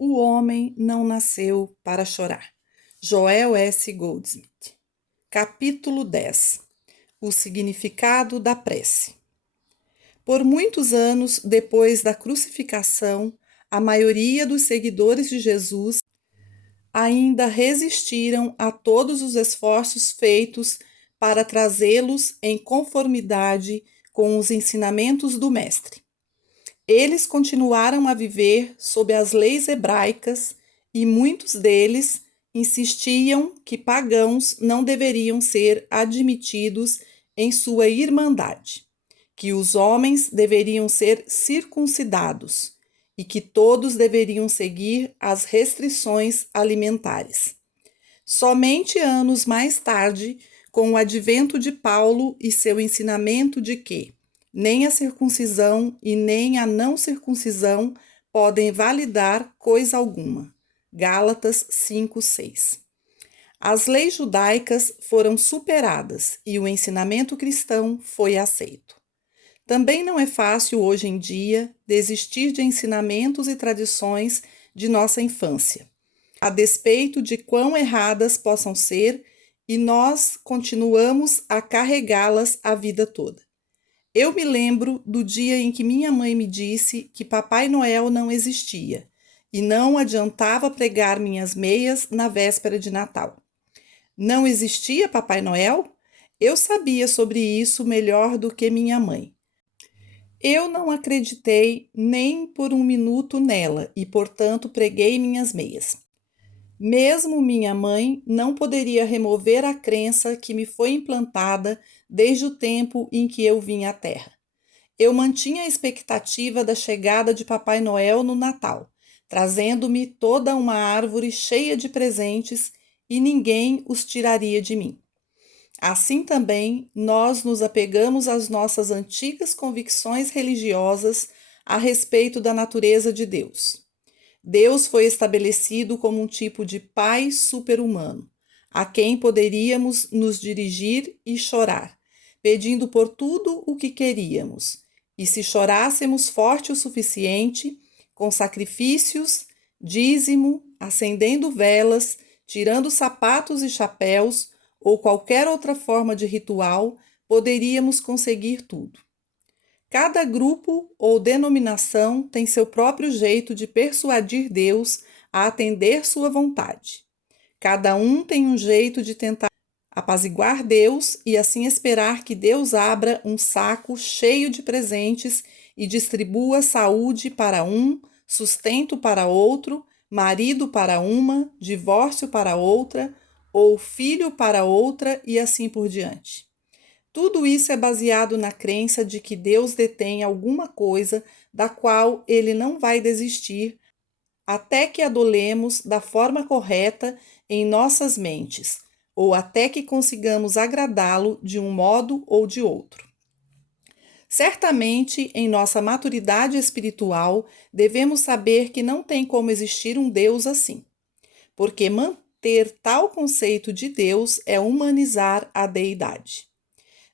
O homem não nasceu para chorar. Joel S. Goldsmith. Capítulo 10. O significado da prece. Por muitos anos depois da crucificação, a maioria dos seguidores de Jesus ainda resistiram a todos os esforços feitos para trazê-los em conformidade com os ensinamentos do Mestre. Eles continuaram a viver sob as leis hebraicas e muitos deles insistiam que pagãos não deveriam ser admitidos em sua irmandade, que os homens deveriam ser circuncidados e que todos deveriam seguir as restrições alimentares. Somente anos mais tarde, com o advento de Paulo e seu ensinamento de que nem a circuncisão e nem a não circuncisão podem validar coisa alguma. Gálatas 5:6. As leis judaicas foram superadas e o ensinamento cristão foi aceito. Também não é fácil hoje em dia desistir de ensinamentos e tradições de nossa infância, a despeito de quão erradas possam ser, e nós continuamos a carregá-las a vida toda. Eu me lembro do dia em que minha mãe me disse que Papai Noel não existia e não adiantava pregar minhas meias na véspera de Natal. Não existia Papai Noel? Eu sabia sobre isso melhor do que minha mãe. Eu não acreditei nem por um minuto nela e, portanto, preguei minhas meias. Mesmo minha mãe não poderia remover a crença que me foi implantada desde o tempo em que eu vim à Terra. Eu mantinha a expectativa da chegada de Papai Noel no Natal, trazendo-me toda uma árvore cheia de presentes, e ninguém os tiraria de mim. Assim também, nós nos apegamos às nossas antigas convicções religiosas a respeito da natureza de Deus. Deus foi estabelecido como um tipo de pai super-humano, a quem poderíamos nos dirigir e chorar, pedindo por tudo o que queríamos. E se chorássemos forte o suficiente, com sacrifícios, dízimo, acendendo velas, tirando sapatos e chapéus, ou qualquer outra forma de ritual, poderíamos conseguir tudo. Cada grupo ou denominação tem seu próprio jeito de persuadir Deus a atender sua vontade. Cada um tem um jeito de tentar apaziguar Deus e assim esperar que Deus abra um saco cheio de presentes e distribua saúde para um, sustento para outro, marido para uma, divórcio para outra, ou filho para outra, e assim por diante. Tudo isso é baseado na crença de que Deus detém alguma coisa da qual ele não vai desistir até que adolemos da forma correta em nossas mentes, ou até que consigamos agradá-lo de um modo ou de outro. Certamente, em nossa maturidade espiritual, devemos saber que não tem como existir um Deus assim, porque manter tal conceito de Deus é humanizar a deidade.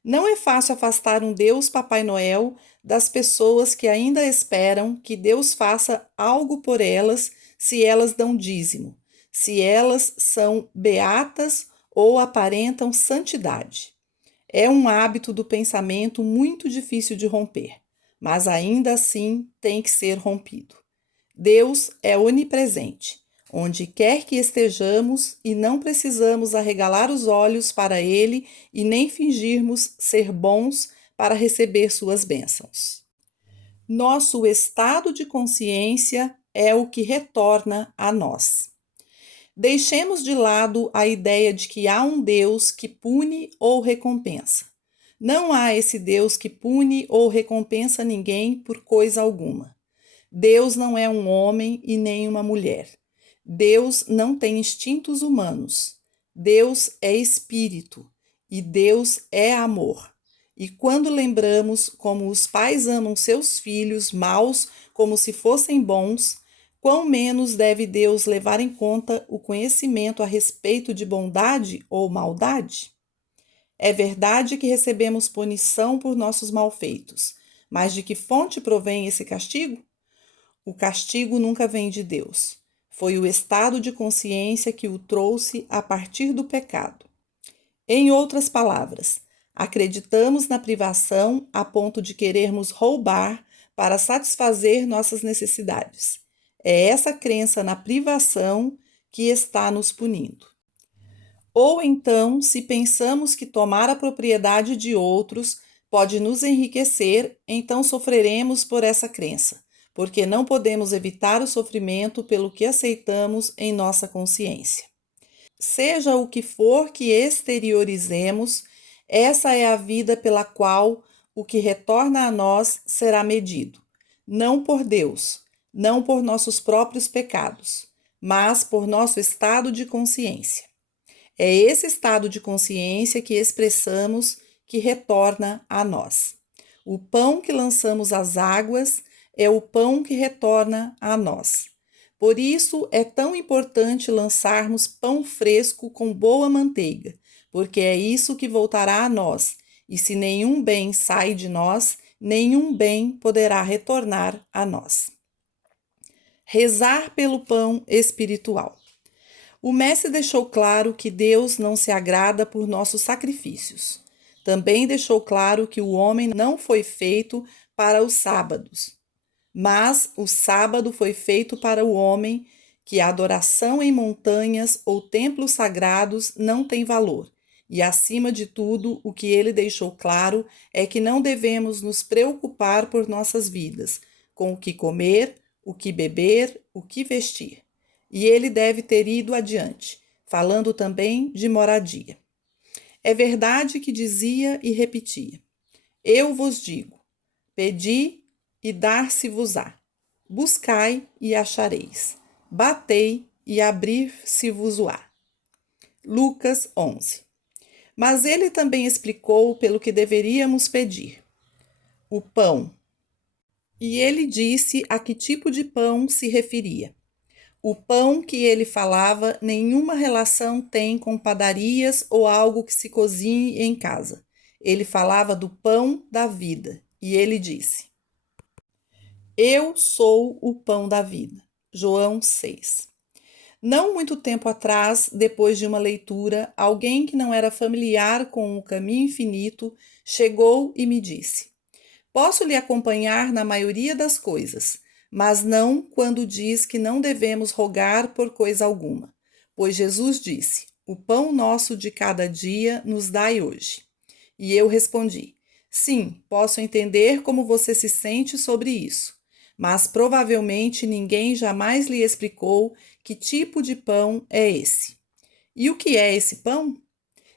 Não é fácil afastar um Deus Papai Noel das pessoas que ainda esperam que Deus faça algo por elas se elas dão dízimo, se elas são beatas ou aparentam santidade. É um hábito do pensamento muito difícil de romper, mas ainda assim tem que ser rompido. Deus é onipresente, onde quer que estejamos, e não precisamos arregalar os olhos para Ele e nem fingirmos ser bons para receber suas bênçãos. Nosso estado de consciência é o que retorna a nós. Deixemos de lado a ideia de que há um Deus que pune ou recompensa. Não há esse Deus que pune ou recompensa ninguém por coisa alguma. Deus não é um homem e nem uma mulher. Deus não tem instintos humanos. Deus é espírito e Deus é amor. E quando lembramos como os pais amam seus filhos maus como se fossem bons, quão menos deve Deus levar em conta o conhecimento a respeito de bondade ou maldade? É verdade que recebemos punição por nossos malfeitos, mas de que fonte provém esse castigo? O castigo nunca vem de Deus. Foi o estado de consciência que o trouxe a partir do pecado. Em outras palavras, acreditamos na privação a ponto de querermos roubar para satisfazer nossas necessidades. É essa crença na privação que está nos punindo. Ou então, se pensamos que tomar a propriedade de outros pode nos enriquecer, então sofreremos por essa crença, porque não podemos evitar o sofrimento pelo que aceitamos em nossa consciência. Seja o que for que exteriorizemos, essa é a vida pela qual o que retorna a nós será medido, não por Deus, não por nossos próprios pecados, mas por nosso estado de consciência. É esse estado de consciência que expressamos que retorna a nós. O pão que lançamos às águas é o pão que retorna a nós. Por isso é tão importante lançarmos pão fresco com boa manteiga, porque é isso que voltará a nós, e se nenhum bem sai de nós, nenhum bem poderá retornar a nós. Rezar pelo pão espiritual. O mestre deixou claro que Deus não se agrada por nossos sacrifícios. Também deixou claro que o homem não foi feito para os sábados, mas o sábado foi feito para o homem, que a adoração em montanhas ou templos sagrados não tem valor. E, acima de tudo, o que ele deixou claro é que não devemos nos preocupar por nossas vidas, com o que comer, o que beber, o que vestir. E ele deve ter ido adiante, falando também de moradia. É verdade que dizia e repetia: Eu vos digo, pedi e dar-se-vos-á, buscai e achareis, batei e abrir-se-vos-á. Lucas 11. Mas ele também explicou pelo que deveríamos pedir: o pão. E ele disse a que tipo de pão se referia. O pão que ele falava nenhuma relação tem com padarias ou algo que se cozinhe em casa. Ele falava do pão da vida. E ele disse: Eu sou o pão da vida. João 6. Não muito tempo atrás, depois de uma leitura, alguém que não era familiar com o caminho infinito chegou e me disse: Posso lhe acompanhar na maioria das coisas, mas não quando diz que não devemos rogar por coisa alguma. Pois Jesus disse: O pão nosso de cada dia nos dai hoje. E eu respondi: Sim, posso entender como você se sente sobre isso, mas provavelmente ninguém jamais lhe explicou que tipo de pão é esse. E o que é esse pão?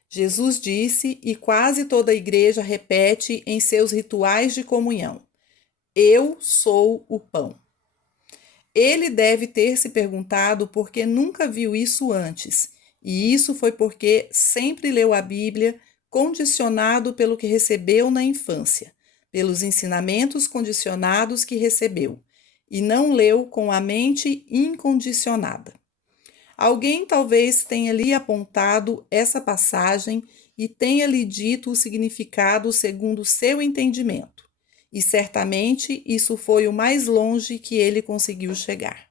Jesus disse, e quase toda a igreja repete em seus rituais de comunhão: Eu sou o pão. Ele deve ter se perguntado por que nunca viu isso antes, e isso foi porque sempre leu a Bíblia condicionado pelo que recebeu na infância, pelos ensinamentos condicionados que recebeu, e não leu com a mente incondicionada. Alguém talvez tenha lhe apontado essa passagem e tenha lhe dito o significado segundo seu entendimento, e certamente isso foi o mais longe que ele conseguiu chegar.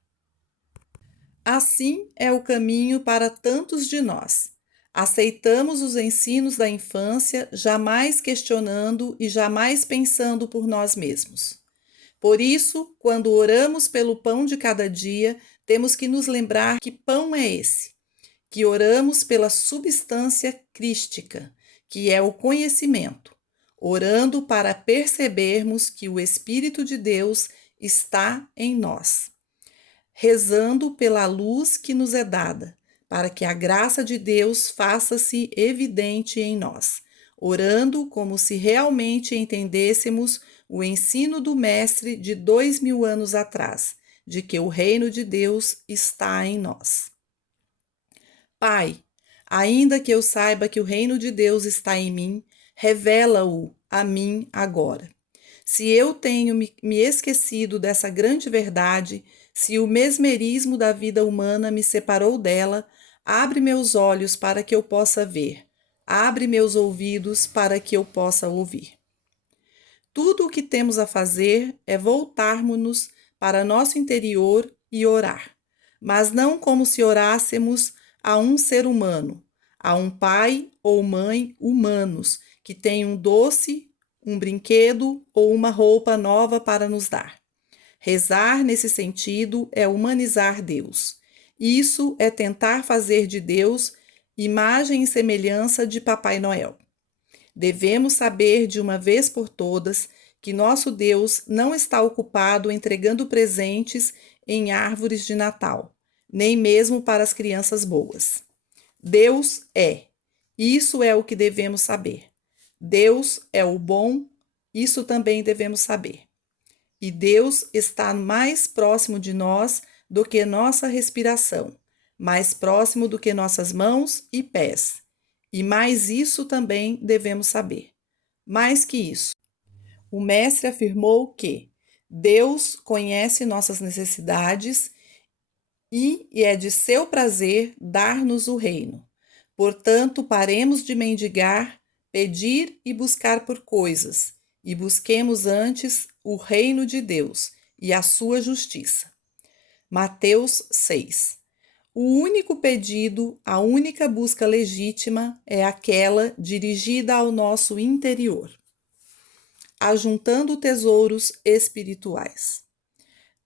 Assim é o caminho para tantos de nós. Aceitamos os ensinos da infância, jamais questionando e jamais pensando por nós mesmos. Por isso, quando oramos pelo pão de cada dia, temos que nos lembrar que pão é esse, que oramos pela substância crística, que é o conhecimento, orando para percebermos que o Espírito de Deus está em nós, rezando pela luz que nos é dada, para que a graça de Deus faça-se evidente em nós, orando como se realmente entendêssemos o ensino do Mestre de 2000 anos atrás, de que o reino de Deus está em nós. Pai, ainda que eu saiba que o reino de Deus está em mim, revela-o a mim agora. Se eu tenho me esquecido dessa grande verdade, se o mesmerismo da vida humana me separou dela, abre meus olhos para que eu possa ver, abre meus ouvidos para que eu possa ouvir. Tudo o que temos a fazer é voltarmos-nos para nosso interior e orar. mas não como se orássemos a um ser humano, a um pai ou mãe humanos, que tem um doce, um brinquedo ou uma roupa nova para nos dar. Rezar nesse sentido é humanizar Deus. Isso é tentar fazer de Deus imagem e semelhança de Papai Noel. Devemos saber de uma vez por todas que nosso Deus não está ocupado entregando presentes em árvores de Natal, nem mesmo para as crianças boas. Deus é. Isso é o que devemos saber. Deus é o bom, isso também devemos saber. E Deus está mais próximo de nós do que nossa respiração, mais próximo do que nossas mãos e pés. E mais isso também devemos saber. Mais que isso, o Mestre afirmou que Deus conhece nossas necessidades e é de seu prazer dar-nos o reino. Portanto, paremos de mendigar, pedir e buscar por coisas, e busquemos antes o reino de Deus e a sua justiça. Mateus 6. O único pedido, a única busca legítima é aquela dirigida ao nosso interior, ajuntando tesouros espirituais.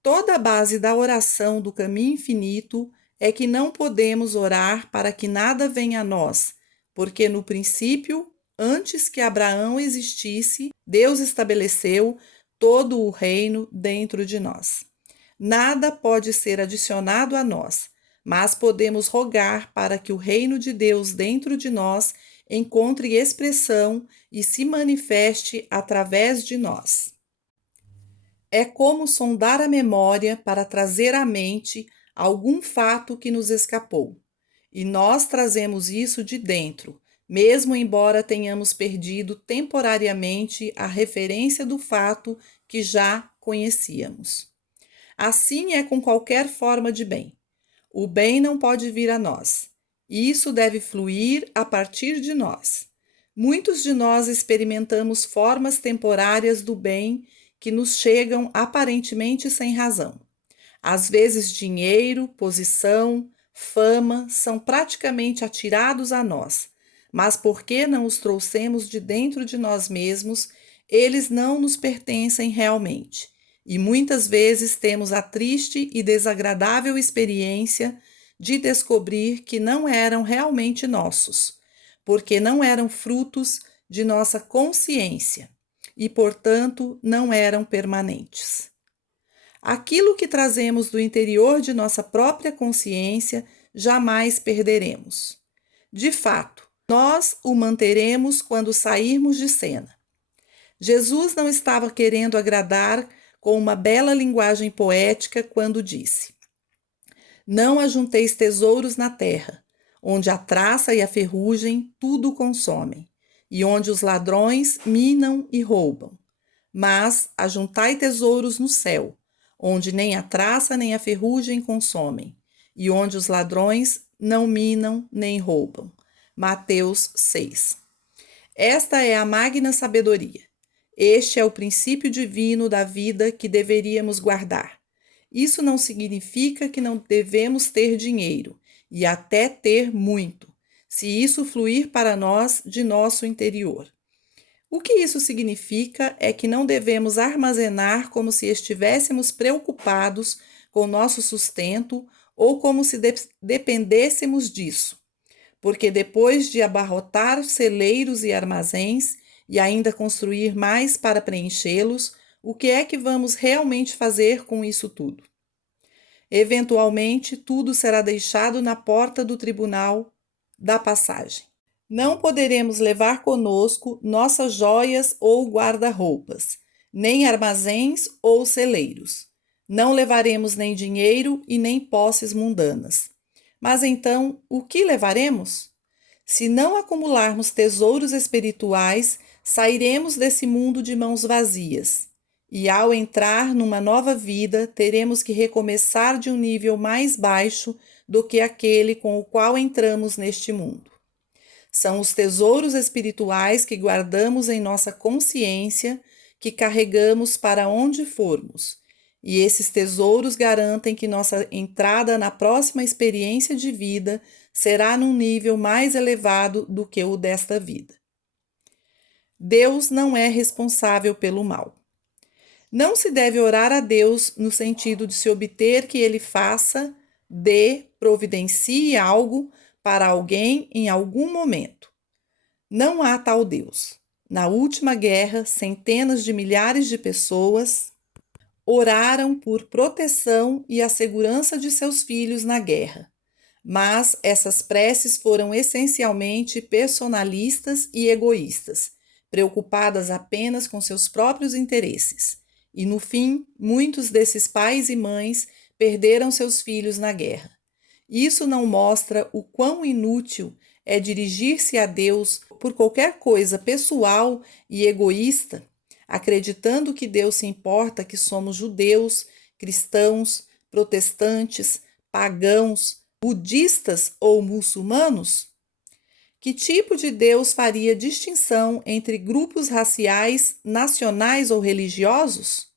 Toda a base da oração do caminho infinito é que não podemos orar para que nada venha a nós, porque no princípio, antes que Abraão existisse, Deus estabeleceu todo o reino dentro de nós. Nada pode ser adicionado a nós, mas podemos rogar para que o reino de Deus dentro de nós encontre expressão e se manifeste através de nós. É como sondar a memória para trazer à mente algum fato que nos escapou. E nós trazemos isso de dentro, mesmo embora tenhamos perdido temporariamente a referência do fato que já conhecíamos. Assim é com qualquer forma de bem. O bem não pode vir a nós. Isso deve fluir a partir de nós. Muitos de nós experimentamos formas temporárias do bem que nos chegam aparentemente sem razão. Às vezes, dinheiro, posição, fama são praticamente atirados a nós, mas porque não os trouxemos de dentro de nós mesmos, eles não nos pertencem realmente. E muitas vezes temos a triste e desagradável experiência de descobrir que não eram realmente nossos, porque não eram frutos de nossa consciência e, portanto, não eram permanentes. Aquilo que trazemos do interior de nossa própria consciência jamais perderemos. De fato, nós o manteremos quando sairmos de cena. Jesus não estava querendo agradar com uma bela linguagem poética quando disse: Não ajunteis tesouros na terra, onde a traça e a ferrugem tudo consomem, e onde os ladrões minam e roubam. Mas ajuntai tesouros no céu, onde nem a traça nem a ferrugem consomem, e onde os ladrões não minam nem roubam. Mateus 6. Esta é a magna sabedoria. Este é o princípio divino da vida que deveríamos guardar. Isso não significa que não devemos ter dinheiro, e até ter muito, se isso fluir para nós de nosso interior. O que isso significa é que não devemos armazenar como se estivéssemos preocupados com nosso sustento ou como se dependêssemos disso, porque depois de abarrotar celeiros e armazéns e ainda construir mais para preenchê-los, o que é que vamos realmente fazer com isso tudo? Eventualmente, tudo será deixado na porta do tribunal da passagem. Não poderemos levar conosco nossas joias ou guarda-roupas, nem armazéns ou celeiros. Não levaremos nem dinheiro e nem posses mundanas. Mas então, o que levaremos? Se não acumularmos tesouros espirituais, sairemos desse mundo de mãos vazias. E ao entrar numa nova vida, teremos que recomeçar de um nível mais baixo do que aquele com o qual entramos neste mundo. São os tesouros espirituais que guardamos em nossa consciência, que carregamos para onde formos. E esses tesouros garantem que nossa entrada na próxima experiência de vida será num nível mais elevado do que o desta vida. Deus não é responsável pelo mal. Não se deve orar a Deus no sentido de se obter que ele faça, dê, providencie algo para alguém em algum momento. Não há tal Deus. Na última guerra, centenas de milhares de pessoas oraram por proteção e a segurança de seus filhos na guerra. Mas essas preces foram essencialmente personalistas e egoístas, preocupadas apenas com seus próprios interesses. E no fim, muitos desses pais e mães perderam seus filhos na guerra. Isso não mostra o quão inútil é dirigir-se a Deus por qualquer coisa pessoal e egoísta, acreditando que Deus se importa que somos judeus, cristãos, protestantes, pagãos, budistas ou muçulmanos? Que tipo de Deus faria distinção entre grupos raciais, nacionais ou religiosos?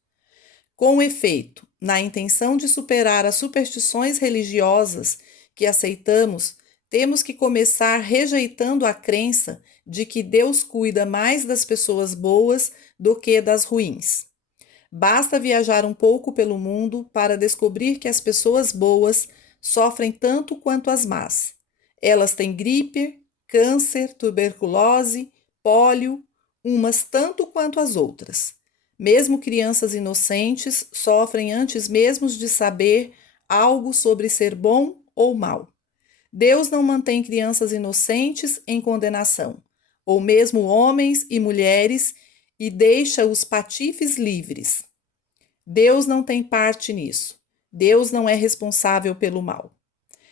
Com efeito, na intenção de superar as superstições religiosas que aceitamos, temos que começar rejeitando a crença de que Deus cuida mais das pessoas boas do que das ruins. Basta viajar um pouco pelo mundo para descobrir que as pessoas boas sofrem tanto quanto as más. Elas têm gripe, câncer, tuberculose, pólio, umas tanto quanto as outras. Mesmo crianças inocentes sofrem antes mesmo de saber algo sobre ser bom ou mal. Deus não mantém crianças inocentes em condenação, ou mesmo homens e mulheres, e deixa os patifes livres. Deus não tem parte nisso. Deus não é responsável pelo mal.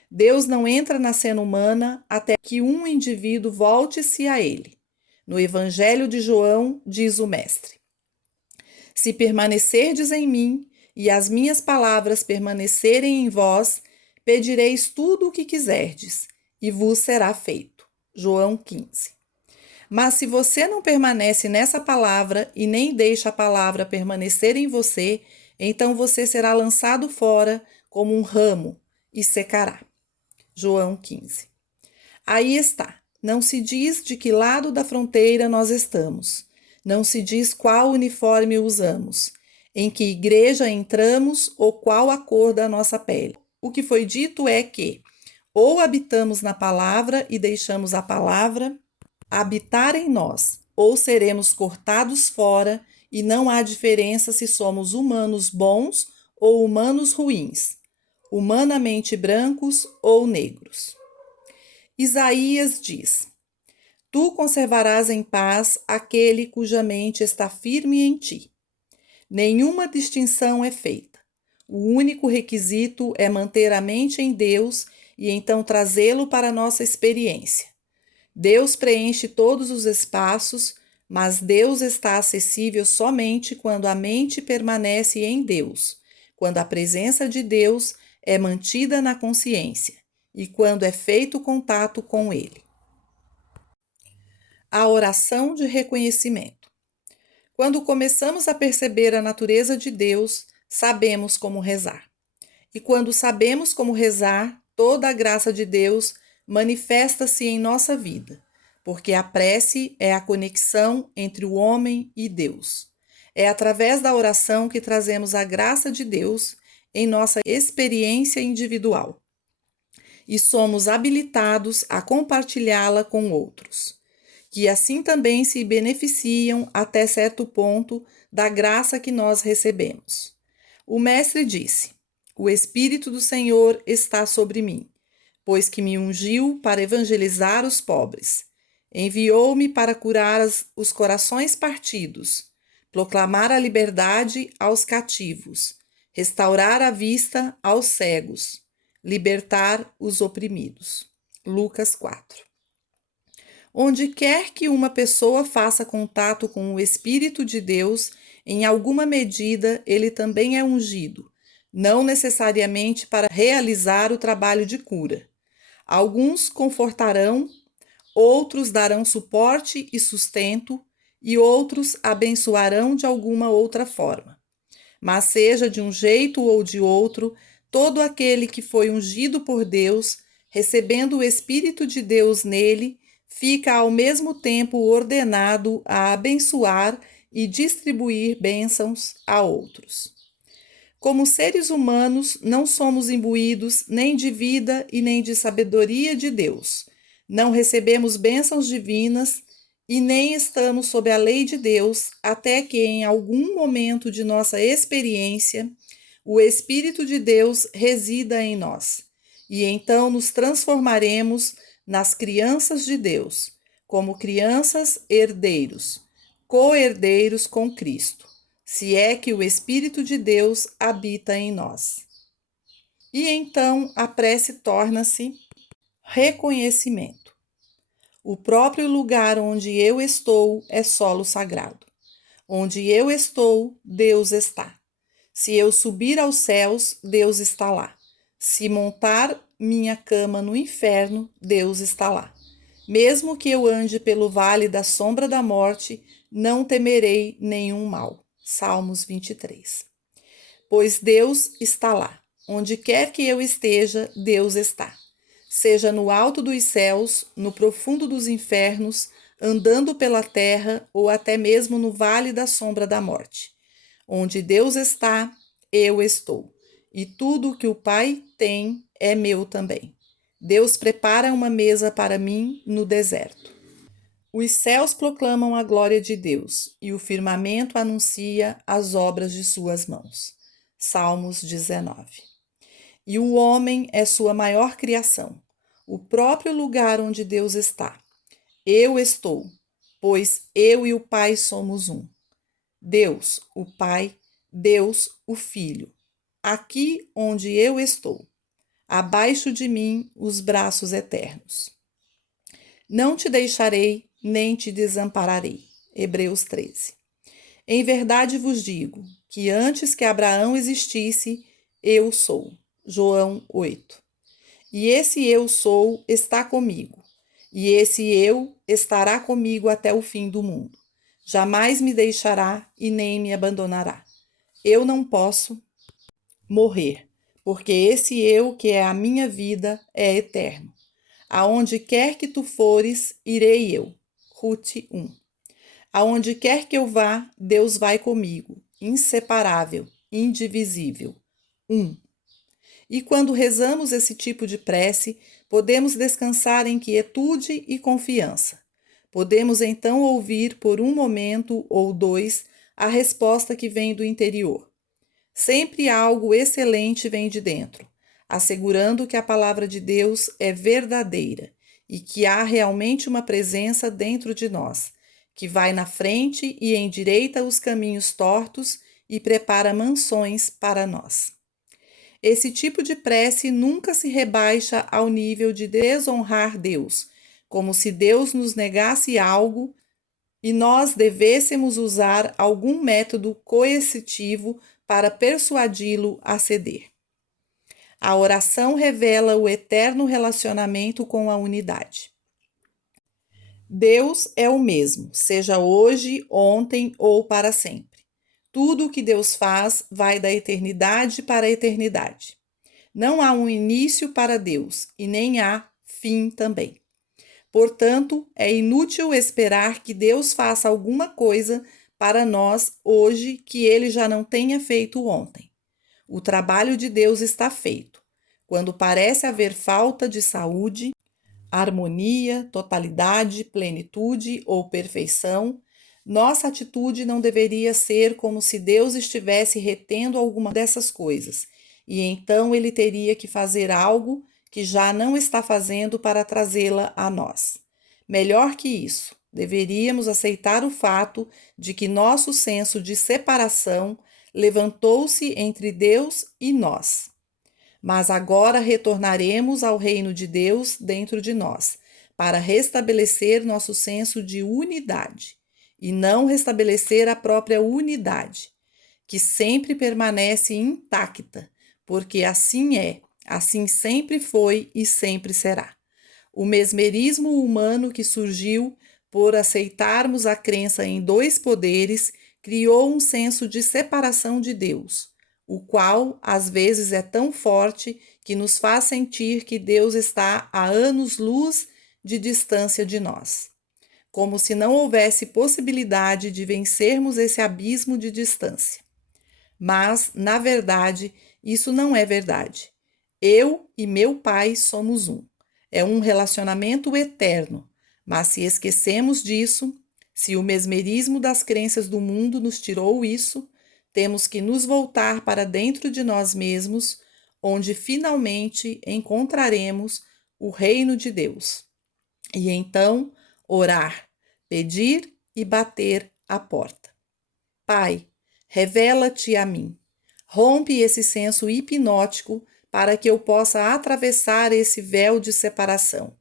Deus não entra na cena humana até que um indivíduo volte-se a ele. No Evangelho de João, diz o Mestre: se permanecerdes em mim e as minhas palavras permanecerem em vós, pedireis tudo o que quiserdes, e vos será feito. João 15. Mas se você não permanece nessa palavra e nem deixa a palavra permanecer em você, então você será lançado fora como um ramo e secará. João 15. Aí está. Não se diz de que lado da fronteira nós estamos. Não se diz qual uniforme usamos, em que igreja entramos ou qual a cor da nossa pele. O que foi dito é que ou habitamos na palavra e deixamos a palavra habitar em nós, ou seremos cortados fora e não há diferença se somos humanos bons ou humanos ruins, humanamente brancos ou negros. Isaías diz: tu conservarás em paz aquele cuja mente está firme em ti. Nenhuma distinção é feita. O único requisito é manter a mente em Deus e então trazê-lo para a nossa experiência. Deus preenche todos os espaços, mas Deus está acessível somente quando a mente permanece em Deus, quando a presença de Deus é mantida na consciência e quando é feito contato com Ele. A oração de reconhecimento. Quando começamos a perceber a natureza de Deus, sabemos como rezar. E quando sabemos como rezar, toda a graça de Deus manifesta-se em nossa vida, porque a prece é a conexão entre o homem e Deus. É através da oração que trazemos a graça de Deus em nossa experiência individual e somos habilitados a compartilhá-la com outros, que assim também se beneficiam até certo ponto da graça que nós recebemos. O Mestre disse: o Espírito do Senhor está sobre mim, pois que me ungiu para evangelizar os pobres. Enviou-me para curar os corações partidos, proclamar a liberdade aos cativos, restaurar a vista aos cegos, libertar os oprimidos. Lucas 4. Onde quer que uma pessoa faça contato com o Espírito de Deus, em alguma medida ele também é ungido, não necessariamente para realizar o trabalho de cura. Alguns confortarão, outros darão suporte e sustento, e outros abençoarão de alguma outra forma. Mas seja de um jeito ou de outro, todo aquele que foi ungido por Deus, recebendo o Espírito de Deus nele, fica ao mesmo tempo ordenado a abençoar e distribuir bênçãos a outros. Como seres humanos, não somos imbuídos nem de vida e nem de sabedoria de Deus. Não recebemos bênçãos divinas e nem estamos sob a lei de Deus, até que em algum momento de nossa experiência, o Espírito de Deus resida em nós. E então nos transformaremos nas crianças de Deus, como crianças herdeiros, co-herdeiros com Cristo, se é que o Espírito de Deus habita em nós. E então a prece torna-se reconhecimento. O próprio lugar onde eu estou é solo sagrado. Onde eu estou, Deus está. Se eu subir aos céus, Deus está lá. Se montar minha cama no inferno, Deus está lá. Mesmo que eu ande pelo vale da sombra da morte, não temerei nenhum mal. Salmos 23. Pois Deus está lá. Onde quer que eu esteja, Deus está. Seja no alto dos céus, no profundo dos infernos, andando pela terra ou até mesmo no vale da sombra da morte. Onde Deus está, eu estou. E tudo o que o Pai tem é meu também. Deus prepara uma mesa para mim no deserto. Os céus proclamam a glória de Deus, e o firmamento anuncia as obras de suas mãos. Salmos 19. E o homem é sua maior criação, o próprio lugar onde Deus está. Eu estou, pois eu e o Pai somos um. Deus, o Pai, Deus, o Filho. Aqui onde eu estou. Abaixo de mim, os braços eternos. Não te deixarei, nem te desampararei. Hebreus 13. Em verdade vos digo que antes que Abraão existisse, eu sou. João 8. E esse eu sou está comigo, e esse eu estará comigo até o fim do mundo. Jamais me deixará e nem me abandonará. Eu não posso morrer, porque esse eu que é a minha vida é eterno. Aonde quer que tu fores, irei eu. Ruth 1. Aonde quer que eu vá, Deus vai comigo, inseparável, indivisível. 1. E quando rezamos esse tipo de prece, podemos descansar em quietude e confiança. Podemos então ouvir por um momento ou dois a resposta que vem do interior. Sempre algo excelente vem de dentro, assegurando que a palavra de Deus é verdadeira e que há realmente uma presença dentro de nós, que vai na frente e endireita os caminhos tortos e prepara mansões para nós. Esse tipo de prece nunca se rebaixa ao nível de desonrar Deus, como se Deus nos negasse algo e nós devêssemos usar algum método coercitivo para persuadi-lo a ceder. A oração revela o eterno relacionamento com a unidade. Deus é o mesmo, seja hoje, ontem ou para sempre. Tudo o que Deus faz vai da eternidade para a eternidade. Não há um início para Deus e nem há fim também. Portanto, é inútil esperar que Deus faça alguma coisa para nós hoje que ele já não tenha feito ontem. O trabalho de Deus está feito. Quando parece haver falta de saúde, harmonia, totalidade, plenitude ou perfeição, nossa atitude não deveria ser como se Deus estivesse retendo alguma dessas coisas, e então ele teria que fazer algo que já não está fazendo para trazê-la a nós. Melhor que isso, deveríamos aceitar o fato de que nosso senso de separação levantou-se entre Deus e nós. Mas agora retornaremos ao reino de Deus dentro de nós, para restabelecer nosso senso de unidade, e não restabelecer a própria unidade, que sempre permanece intacta, porque assim é, assim sempre foi e sempre será. O mesmerismo humano que surgiu por aceitarmos a crença em dois poderes criou um senso de separação de Deus, o qual às vezes é tão forte que nos faz sentir que Deus está a anos-luz de distância de nós, como se não houvesse possibilidade de vencermos esse abismo de distância. Mas, na verdade, isso não é verdade. Eu e meu Pai somos um. É um relacionamento eterno, mas se esquecemos disso, se o mesmerismo das crenças do mundo nos tirou isso, temos que nos voltar para dentro de nós mesmos, onde finalmente encontraremos o reino de Deus. E então orar, pedir e bater a porta. Pai, revela-te a mim. Rompe esse senso hipnótico para que eu possa atravessar esse véu de separação.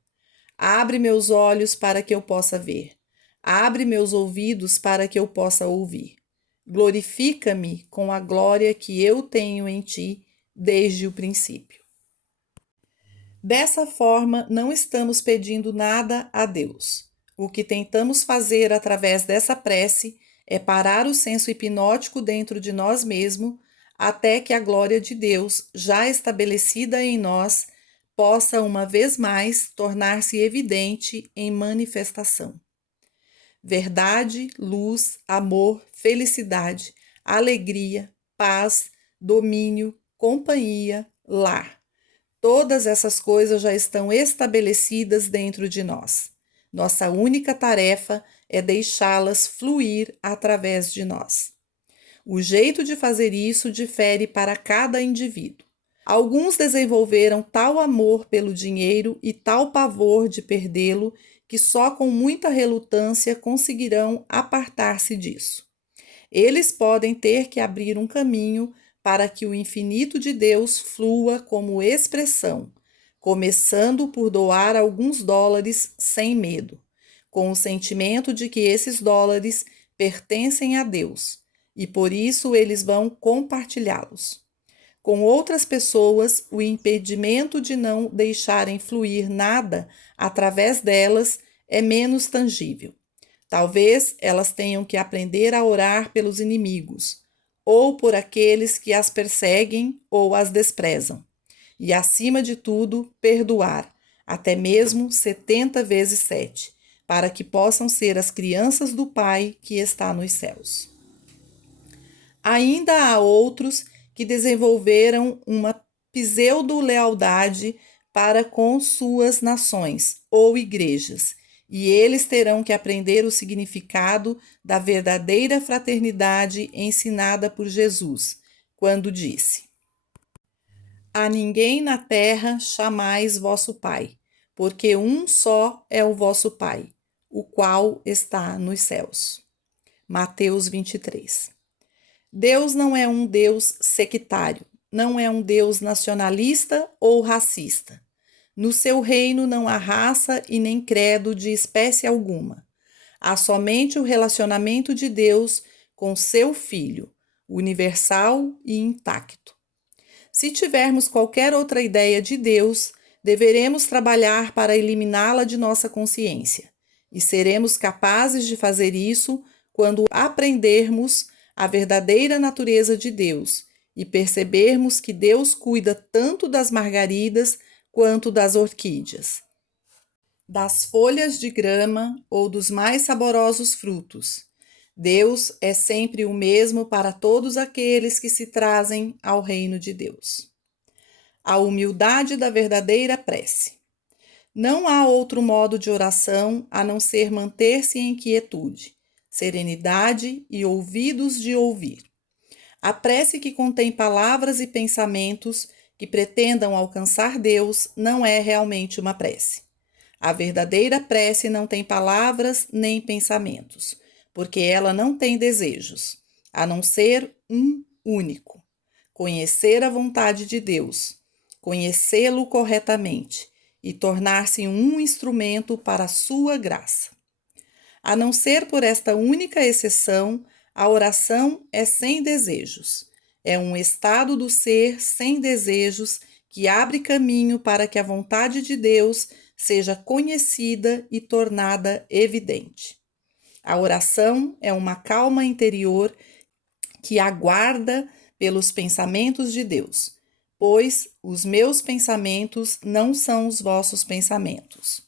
Abre meus olhos para que eu possa ver. Abre meus ouvidos para que eu possa ouvir. Glorifica-me com a glória que eu tenho em ti desde o princípio. Dessa forma, não estamos pedindo nada a Deus. O que tentamos fazer através dessa prece é parar o senso hipnótico dentro de nós mesmos até que a glória de Deus, já estabelecida em nós, possa uma vez mais tornar-se evidente em manifestação. Verdade, luz, amor, felicidade, alegria, paz, domínio, companhia, lar. Todas essas coisas já estão estabelecidas dentro de nós. Nossa única tarefa é deixá-las fluir através de nós. O jeito de fazer isso difere para cada indivíduo. Alguns desenvolveram tal amor pelo dinheiro e tal pavor de perdê-lo que só com muita relutância conseguirão apartar-se disso. Eles podem ter que abrir um caminho para que o infinito de Deus flua como expressão, começando por doar alguns dólares sem medo, com o sentimento de que esses dólares pertencem a Deus e por isso eles vão compartilhá-los. Com outras pessoas, o impedimento de não deixarem fluir nada através delas é menos tangível. Talvez elas tenham que aprender a orar pelos inimigos, ou por aqueles que as perseguem ou as desprezam. E, acima de tudo, perdoar, até mesmo 70 vezes 7, para que possam ser as crianças do Pai que está nos céus. Ainda há outros que desenvolveram uma pseudo-lealdade para com suas nações ou igrejas, e eles terão que aprender o significado da verdadeira fraternidade ensinada por Jesus, quando disse: A ninguém na terra chamais vosso Pai, porque um só é o vosso Pai, o qual está nos céus. Mateus 23. Deus não é um Deus sectário, não é um Deus nacionalista ou racista. No seu reino não há raça e nem credo de espécie alguma. Há somente o relacionamento de Deus com seu Filho, universal e intacto. Se tivermos qualquer outra ideia de Deus, deveremos trabalhar para eliminá-la de nossa consciência, e seremos capazes de fazer isso quando aprendermos a verdadeira natureza de Deus e percebermos que Deus cuida tanto das margaridas quanto das orquídeas, das folhas de grama ou dos mais saborosos frutos. Deus é sempre o mesmo para todos aqueles que se trazem ao reino de Deus. A humildade da verdadeira prece. Não há outro modo de oração a não ser manter-se em quietude, serenidade e ouvidos de ouvir. A prece que contém palavras e pensamentos que pretendam alcançar Deus não é realmente uma prece. A verdadeira prece não tem palavras nem pensamentos, porque ela não tem desejos, a não ser um único: conhecer a vontade de Deus, conhecê-lo corretamente e tornar-se um instrumento para a sua graça. A não ser por esta única exceção, a oração é sem desejos. É um estado do ser sem desejos que abre caminho para que a vontade de Deus seja conhecida e tornada evidente. A oração é uma calma interior que aguarda pelos pensamentos de Deus, pois os meus pensamentos não são os vossos pensamentos,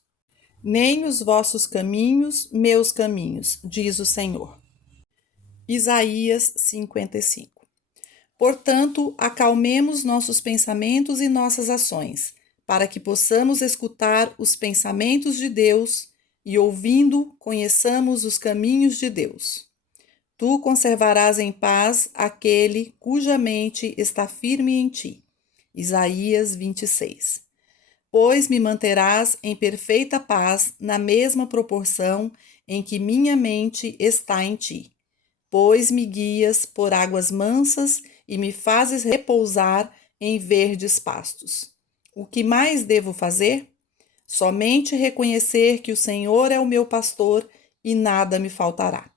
nem os vossos caminhos, meus caminhos, diz o Senhor. Isaías 55. Portanto, acalmemos nossos pensamentos e nossas ações, para que possamos escutar os pensamentos de Deus e, ouvindo, conheçamos os caminhos de Deus. Tu conservarás em paz aquele cuja mente está firme em ti. Isaías 26. Pois me manterás em perfeita paz na mesma proporção em que minha mente está em ti. Pois me guias por águas mansas e me fazes repousar em verdes pastos. O que mais devo fazer? Somente reconhecer que o Senhor é o meu pastor e nada me faltará.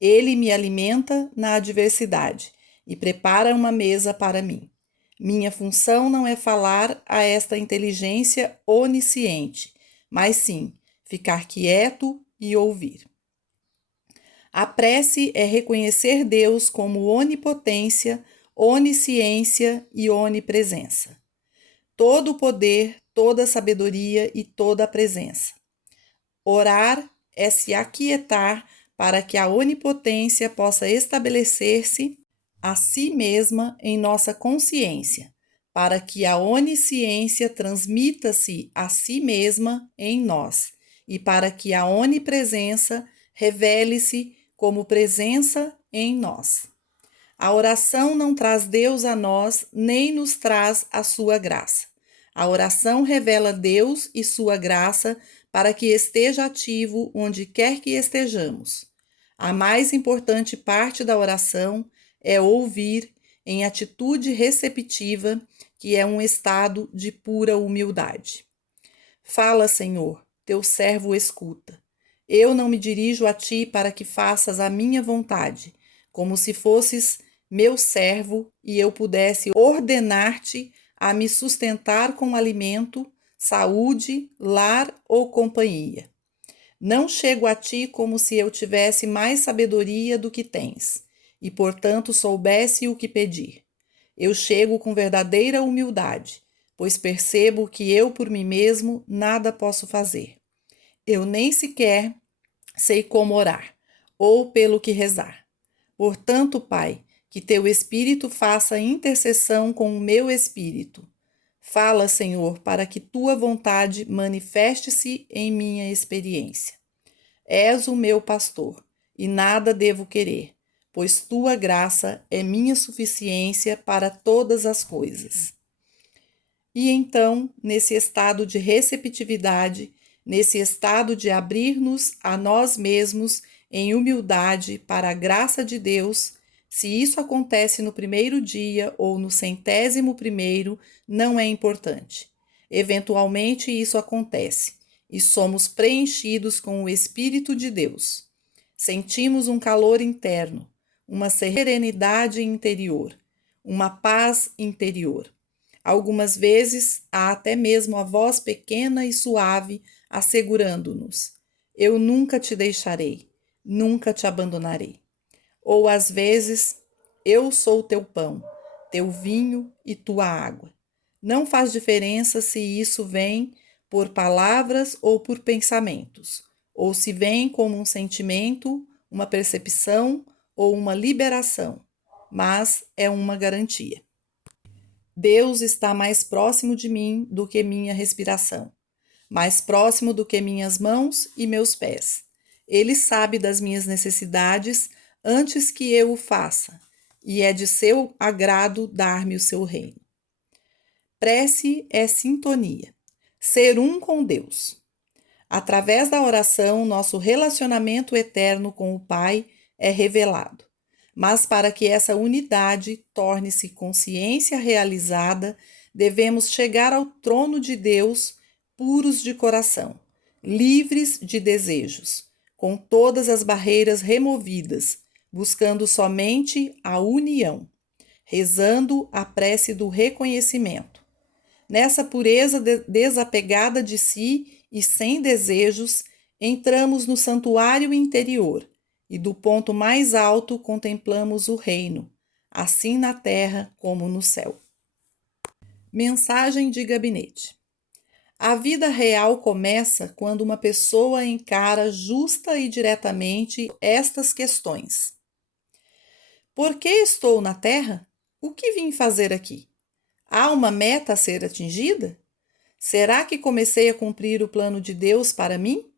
Ele me alimenta na adversidade e prepara uma mesa para mim. Minha função não é falar a esta inteligência onisciente, mas sim ficar quieto e ouvir. A prece é reconhecer Deus como onipotência, onisciência e onipresença. Todo o poder, toda a sabedoria e toda a presença. Orar é se aquietar para que a onipotência possa estabelecer-se a si mesma em nossa consciência, para que a onisciência transmita-se a si mesma em nós, e para que a onipresença revele-se como presença em nós. A oração não traz Deus a nós, nem nos traz a sua graça. A oração revela Deus e sua graça para que esteja ativo onde quer que estejamos. A mais importante parte da oração é ouvir em atitude receptiva, que é um estado de pura humildade. Fala, Senhor, teu servo escuta. Eu não me dirijo a ti para que faças a minha vontade, como se fosses meu servo e eu pudesse ordenar-te a me sustentar com alimento, saúde, lar ou companhia. Não chego a ti como se eu tivesse mais sabedoria do que tens, e portanto soubesse o que pedir. Eu chego com verdadeira humildade, pois percebo que eu por mim mesmo nada posso fazer. Eu nem sequer sei como orar, ou pelo que rezar. Portanto, Pai, que teu Espírito faça intercessão com o meu espírito. Fala, Senhor, para que tua vontade manifeste-se em minha experiência. És o meu pastor, e nada devo querer, pois tua graça é minha suficiência para todas as coisas. E então, nesse estado de receptividade, nesse estado de abrir-nos a nós mesmos em humildade para a graça de Deus, se isso acontece no primeiro dia ou no 100º1º, não é importante. Eventualmente isso acontece e somos preenchidos com o Espírito de Deus. Sentimos um calor interno, uma serenidade interior, uma paz interior. Algumas vezes há até mesmo a voz pequena e suave assegurando-nos: eu nunca te deixarei, nunca te abandonarei. Ou às vezes, eu sou teu pão, teu vinho e tua água. Não faz diferença se isso vem por palavras ou por pensamentos, ou se vem como um sentimento, uma percepção ou uma liberação, mas é uma garantia. Deus está mais próximo de mim do que minha respiração, mais próximo do que minhas mãos e meus pés. Ele sabe das minhas necessidades antes que eu o faça, e é de seu agrado dar-me o seu reino. Prece é sintonia, ser um com Deus. Através da oração, nosso relacionamento eterno com o Pai é revelado. Mas para que essa unidade torne-se consciência realizada, devemos chegar ao trono de Deus puros de coração, livres de desejos, com todas as barreiras removidas, buscando somente a união, rezando a prece do reconhecimento. Nessa pureza desapegada de si e sem desejos, Entramos no santuário interior e do ponto mais alto contemplamos o reino, assim na terra como no céu. Mensagem de gabinete. A vida real começa quando uma pessoa encara justa e diretamente estas questões: por que estou na Terra? O que vim fazer aqui? Há uma meta a ser atingida? Será que comecei a cumprir o plano de Deus para mim?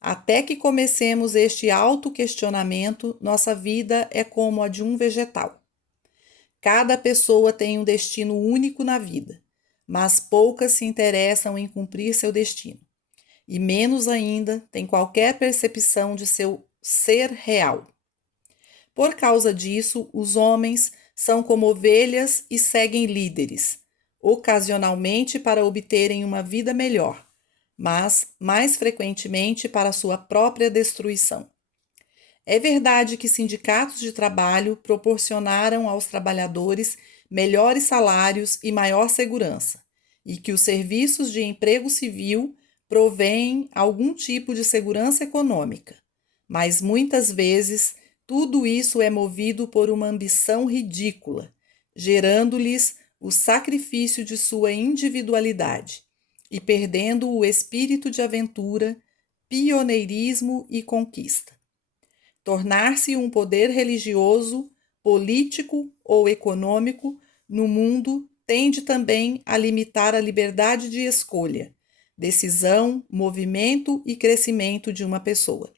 Até que comecemos este autoquestionamento, nossa vida é como a de um vegetal. Cada pessoa tem um destino único na vida, mas poucas se interessam em cumprir seu destino, e menos ainda têm qualquer percepção de seu ser real. Por causa disso, os homens são como ovelhas e seguem líderes, ocasionalmente para obterem uma vida melhor, mas mais frequentemente para sua própria destruição. É verdade que sindicatos de trabalho proporcionaram aos trabalhadores melhores salários e maior segurança, e que os serviços de emprego civil provêem algum tipo de segurança econômica, mas muitas vezes tudo isso é movido por uma ambição ridícula, gerando-lhes o sacrifício de sua individualidade e perdendo o espírito de aventura, pioneirismo e conquista. Tornar-se um poder religioso, político ou econômico no mundo tende também a limitar a liberdade de escolha, decisão, movimento e crescimento de uma pessoa.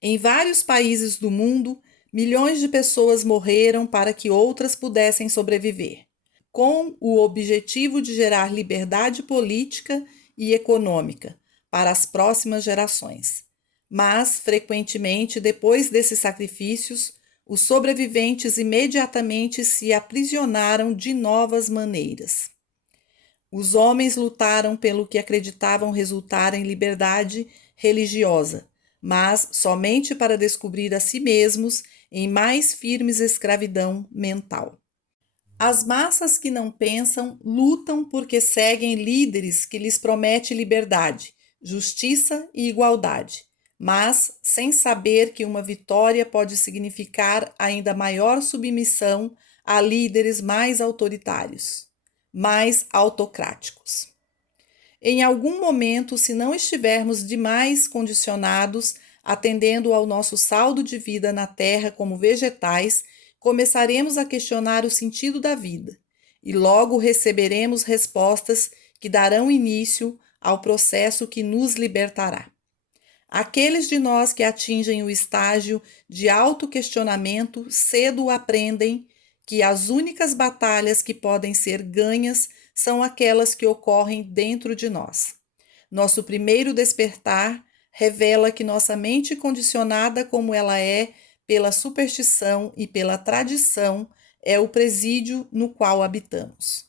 Em vários países do mundo, milhões de pessoas morreram para que outras pudessem sobreviver, com o objetivo de gerar liberdade política e econômica para as próximas gerações. Mas, frequentemente, depois desses sacrifícios, os sobreviventes imediatamente se aprisionaram de novas maneiras. Os homens lutaram pelo que acreditavam resultar em liberdade religiosa, mas somente para descobrir a si mesmos em mais firmes escravidão mental. As massas que não pensam lutam porque seguem líderes que lhes prometem liberdade, justiça e igualdade, mas sem saber que uma vitória pode significar ainda maior submissão a líderes mais autoritários, mais autocráticos. Em algum momento, se não estivermos demais condicionados, atendendo ao nosso saldo de vida na Terra como vegetais, começaremos a questionar o sentido da vida e logo receberemos respostas que darão início ao processo que nos libertará. Aqueles de nós que atingem o estágio de autoquestionamento cedo aprendem que as únicas batalhas que podem ser ganhas são aquelas que ocorrem dentro de nós. Nosso primeiro despertar revela que nossa mente condicionada como ela é pela superstição e pela tradição é o presídio no qual habitamos.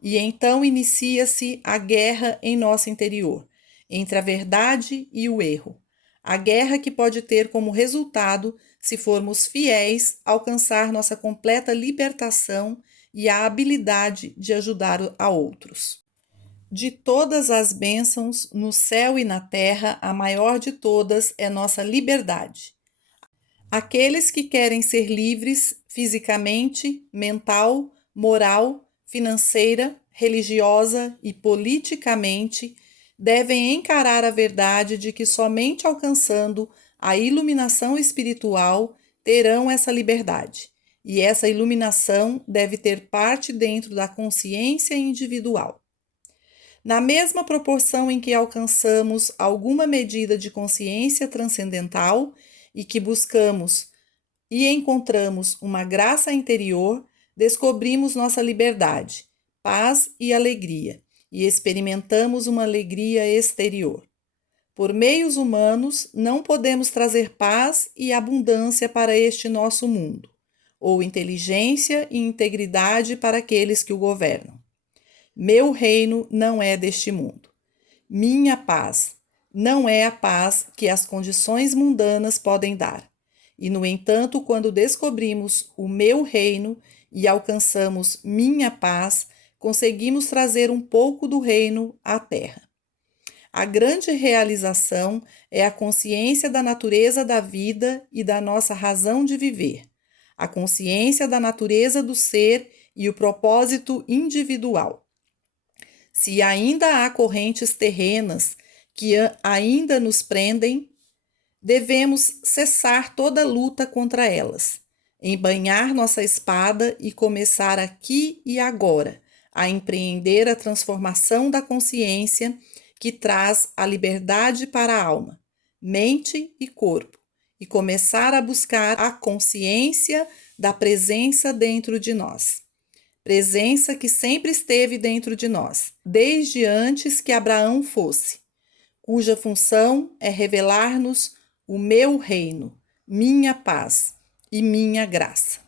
E então inicia-se a guerra em nosso interior, entre a verdade e o erro. A guerra que pode ter como resultado, se formos fiéis, alcançar nossa completa libertação e a habilidade de ajudar a outros. De todas as bênçãos no céu e na terra, a maior de todas é nossa liberdade. Aqueles que querem ser livres fisicamente, mental, moral, financeira, religiosa e politicamente devem encarar a verdade de que somente alcançando a iluminação espiritual terão essa liberdade. E essa iluminação deve ter parte dentro da consciência individual. Na mesma proporção em que alcançamos alguma medida de consciência transcendental e que buscamos e encontramos uma graça interior, descobrimos nossa liberdade, paz e alegria, e experimentamos uma alegria exterior. Por meios humanos, não podemos trazer paz e abundância para este nosso mundo, ou inteligência e integridade para aqueles que o governam. Meu reino não é deste mundo. Minha paz não é a paz que as condições mundanas podem dar. E, no entanto, quando descobrimos o meu reino e alcançamos minha paz, conseguimos trazer um pouco do reino à terra. A grande realização é a consciência da natureza da vida e da nossa razão de viver, a consciência da natureza do ser e o propósito individual. Se ainda há correntes terrenas que ainda nos prendem, devemos cessar toda luta contra elas, embainhar nossa espada e começar aqui e agora a empreender a transformação da consciência que traz a liberdade para a alma, mente e corpo, e começar a buscar a consciência da presença dentro de nós. Presença que sempre esteve dentro de nós, desde antes que Abraão fosse, cuja função é revelar-nos o meu reino, minha paz e minha graça.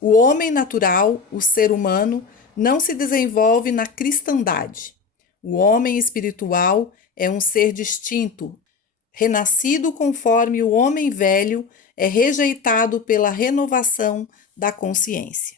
O homem natural, o ser humano, não se desenvolve na cristandade. O homem espiritual é um ser distinto, renascido conforme o homem velho é rejeitado pela renovação da consciência.